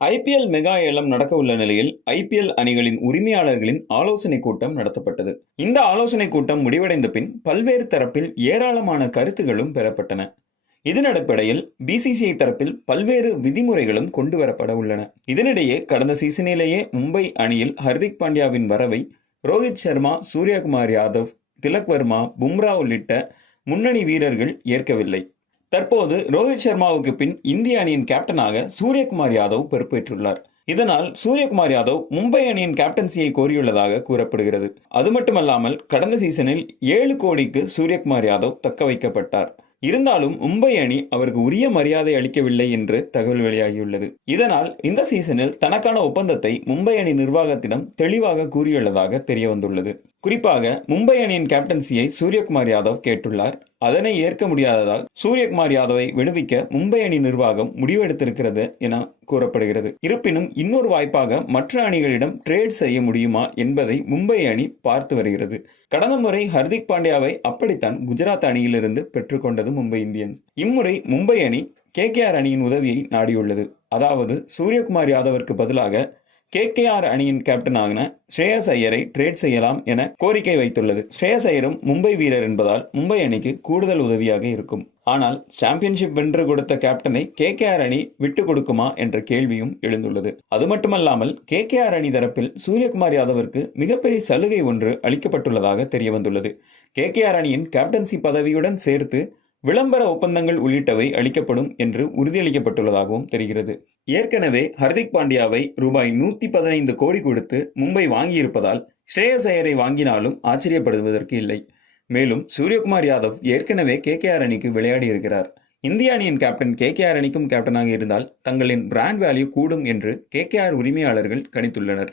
IPL mega ஏலம் நடக்க உள்ள நிலையில் ஐபிஎல் அணிகளின் உரிமையாளர்களின் ஆலோசனை கூட்டம் நடத்தப்பட்டது. இந்த ஆலோசனை கூட்டம் முடிவடைந்த பின் பல்வேறு தரப்பில் ஏராளமான கருத்துகளும் பெறப்பட்டன. இதன் அடிப்படையில் பிசிசிஐ தரப்பில் பல்வேறு விதிமுறைகளும் கொண்டு வரப்பட உள்ளன. இதனிடையே கடந்த சீசனிலேயே மும்பை அணியில் ஹர்திக் பாண்டியாவின் வரவை ரோஹித் சர்மா, சூர்யகுமார் யாதவ், திலக் வர்மா, பும்ரா உள்ளிட்ட முன்னணி வீரர்கள் ஏற்கவில்லை. தற்போது ரோஹித் சர்மாவுக்கு பின் இந்திய அணியின் கேப்டனாக சூர்யகுமார் யாதவ் பொறுப்பேற்றுள்ளார். இதனால் சூர்யகுமார் யாதவ் மும்பை அணியின் கேப்டன்சியை கோரியுள்ளதாக கூறப்படுகிறது. அது மட்டுமல்லாமல் கடந்த சீசனில் 7 கோடிக்கு சூர்யகுமார் யாதவ் தக்க வைக்கப்பட்டார். இருந்தாலும் மும்பை அணி அவருக்கு உரிய மரியாதை அளிக்கவில்லை என்று தகவல் வெளியாகியுள்ளது. இதனால் இந்த சீசனில் தனக்கான ஒப்பந்தத்தை மும்பை அணி நிர்வாகத்திடம் தெளிவாக கூறியுள்ளதாக தெரிய வந்துள்ளது. குறிப்பாக மும்பை அணியின் கேப்டன்சியை சூர்யகுமார் யாதவ் கேட்டுள்ளார். அதனை ஏற்க முடியாததால் சூர்யகுமார் யாதவை விடுவிக்க மும்பை அணி நிர்வாகம் முடிவெடுத்திருக்கிறது என கூறப்படுகிறது. இருப்பினும் இன்னொரு வாய்ப்பாக மற்ற அணிகளிடம் ட்ரேட் செய்ய முடியுமா என்பதை மும்பை அணி பார்த்து வருகிறது. கடந்த முறை ஹர்திக் பாண்டியாவை அப்படித்தான் குஜராத் அணியிலிருந்து பெற்றுக்கொண்டது மும்பை இந்தியன்ஸ். இம்முறை மும்பை அணி கேகேஆர் அணியின் உதவியை நாடியுள்ளது. அதாவது சூர்யகுமார் யாதவிற்கு பதிலாக கேகேஆர் அணியின் கேப்டனான ஸ்ரேயஸ் ஐயரை ட்ரேட் செய்யலாம் என கோரிக்கை வைத்துள்ளது. ஸ்ரேயஸ் ஐயரும் மும்பை வீரர் என்பதால் மும்பை அணிக்கு கூடுதல் உதவியாக இருக்கும். ஆனால் சாம்பியன்ஷிப் வென்று கொடுத்த கேப்டனை கேகேஆர் அணி விட்டு கொடுக்குமா என்ற கேள்வியும் எழுந்துள்ளது. அது மட்டுமல்லாமல் கேகேஆர் அணி தரப்பில் சூர்யகுமார் யாதவிற்கு மிகப்பெரிய சலுகை ஒன்று அளிக்கப்பட்டுள்ளதாக தெரிய வந்துள்ளது. கேகேஆர் அணியின் கேப்டன்சி பதவியுடன் சேர்த்து விளம்பர ஒப்பந்தங்கள் உள்ளிட்டவை அளிக்கப்படும் என்று உறுதியளிக்கப்பட்டுள்ளதாகவும் தெரிகிறது. ஏற்கனவே ஹர்திக் பாண்டியாவை ரூபாய் 115 கோடி கொடுத்து மும்பை வாங்கியிருப்பதால் ஸ்ரேயஸ் ஐயரை வாங்கினாலும் ஆச்சரியப்படுவதற்கு இல்லை. மேலும் சூர்யகுமார் யாதவ் ஏற்கனவே கேகேஆர் அணிக்கு விளையாடி இருக்கிறார். இந்திய அணியின் கேப்டன் கேகேஆர் அணிக்கும் கேப்டனாக இருந்தால் தங்களின் பிராண்ட் வேல்யூ கூடும் என்று கேகேஆர் உரிமையாளர்கள் கணித்துள்ளனர்.